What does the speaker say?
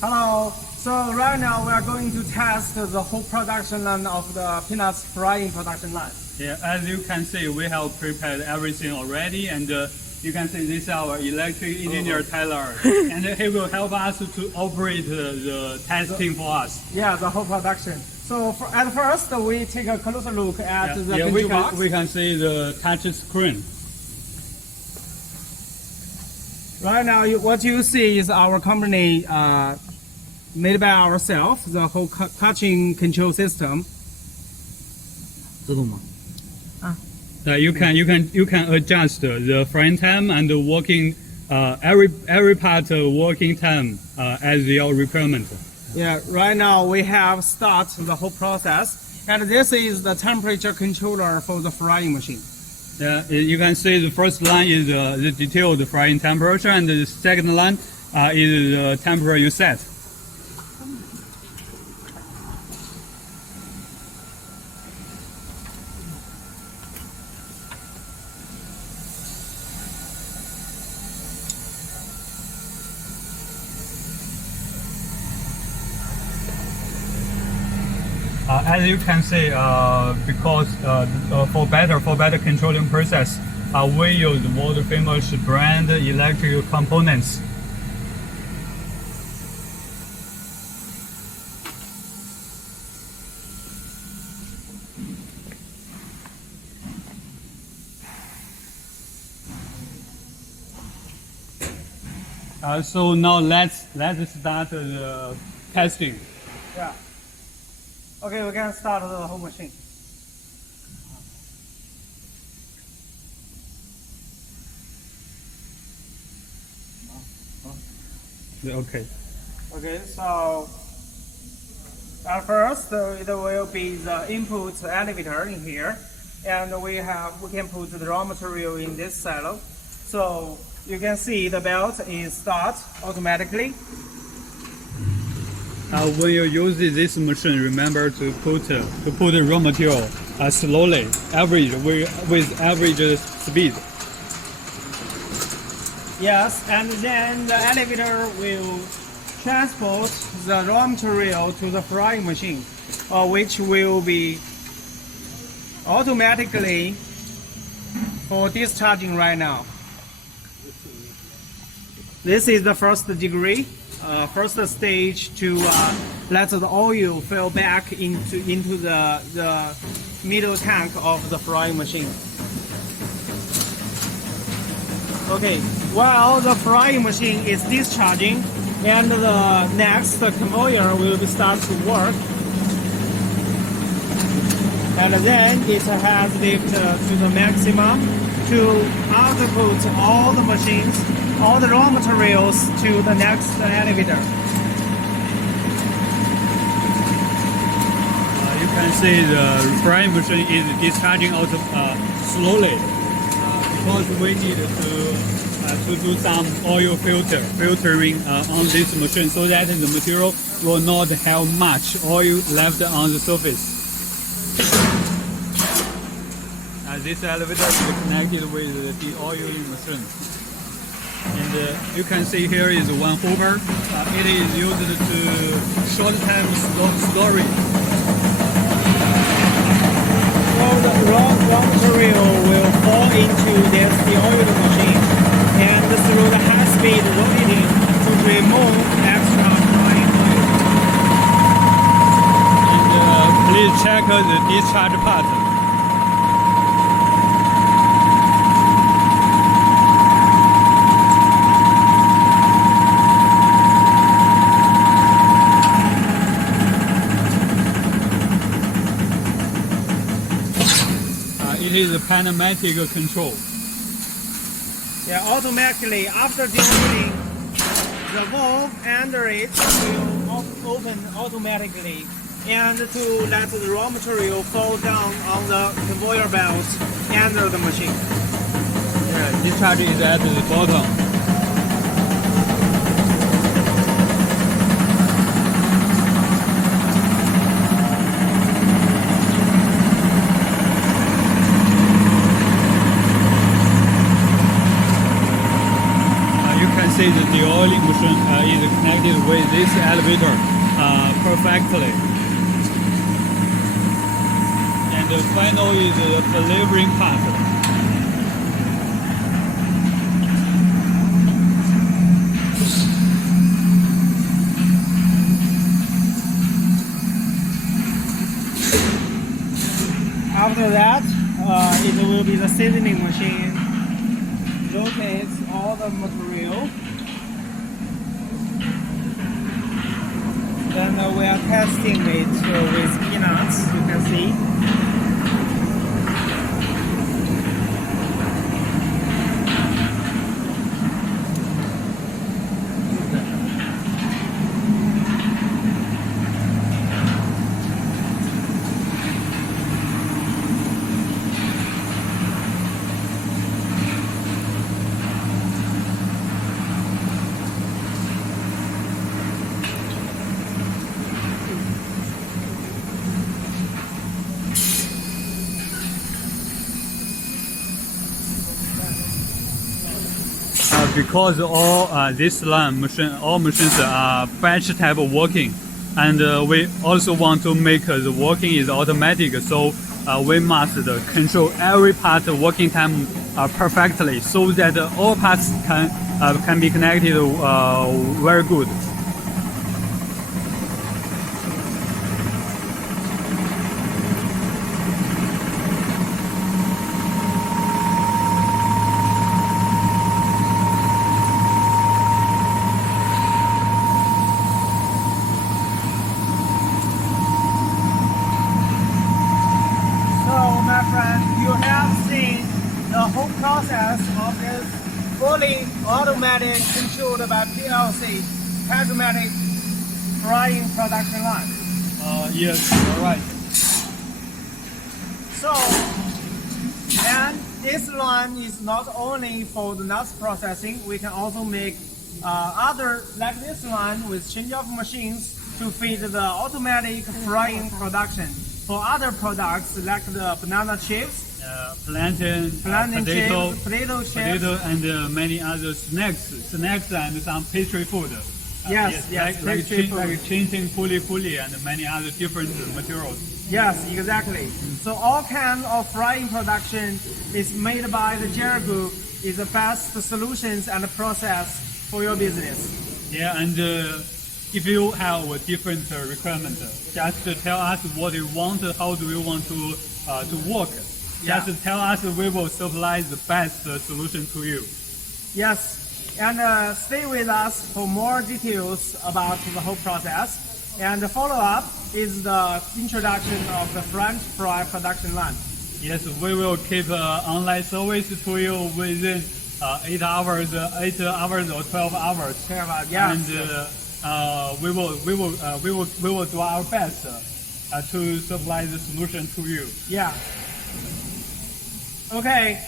Hello. So right now we are going to test the whole production line of the peanuts frying production line. Yeah, as you can see, we have prepared everything already, and you can see this is our electric engineer Tyler, and he will help us to operate the testing for us. Yeah, the whole production. So at first we take a closer look at the control box. We can see the touch screen. Right now, what you see is our company made by ourselves, the whole touching control system. 自动吗？ You can adjust the frying time and the working every part working time as your requirement. Yeah, right now we have started the whole process, and this is the temperature controller for the frying machine. Yeah, you can see the first line is the detailed frying temperature, and the second line is the temperature you set. As you can see, because for better controlling process, we use world famous brand electrical components. So now let's start the testing. Yeah. Okay, we can start the whole machine. Okay. Okay, so at first it will be the input elevator in here, and we can put the raw material in this silo. So you can see the belt is start automatically. When you use this machine, remember to put the raw material slowly, with average speed. Yes, and then the elevator will transport the raw material to the frying machine, which will be automatically for discharging right now. This is the first degree. First stage to let the oil fill back into the middle tank of the frying machine. Okay, while the frying machine is discharging, and the next conveyor will start to work, and then it has lifted to the maximum to output all the machines, all the raw materials to the next elevator. You can see the frying machine is discharging out slowly because we need to do some oil filtering on this machine so that the material will not have much oil left on the surface. This elevator is connected with the oiling machine. And you can see here is one hopper. It is used to short time storage. So the raw material will fall into the oil machine, and through the high-speed rotating to remove extra frying oil. And please check the discharge part. It is a pneumatic control. Yeah, automatically after deloading, the valve under it will open automatically, and to let the raw material fall down on the conveyor belt under the machine. Yeah, discharge is at the bottom. See the oiling machine is connected with this elevator perfectly. And the final is the delivering part. After that, it will be the seasoning machine. Rotates all the material. Then we are testing it with peanuts, you can see. Because all this line machine, all machines are batch type of working, and we also want to make the working is automatic. So we must control every part working time perfectly, so that all parts can be connected very good. You have seen the whole process of this fully automatic, controlled by PLC, automatic frying production line. Yes, all right. So, and this line is not only for the nuts processing, we can also make other, like this line with change-off machines to feed the automatic frying production. For other products like the banana chips, Plantain, potato chips, and many other snacks and some pastry food. Yes, like chin-chin, puli, and many other different materials. Yes, exactly. So all kinds of frying production is made by the Jerry Group is the best solutions and process for your business. Yeah, and if you have a different requirement, just tell us what you want, how do you want to work. Yeah. Just tell us, we will supply the best solution to you. Yes, and stay with us for more details about the whole process. And the follow-up is the introduction of the French fry production line. Yes, we will keep online service to you within 8 hours or 12 hours. 12 hours, yes. And we will do our best to supply the solution to you. Yeah. Okay.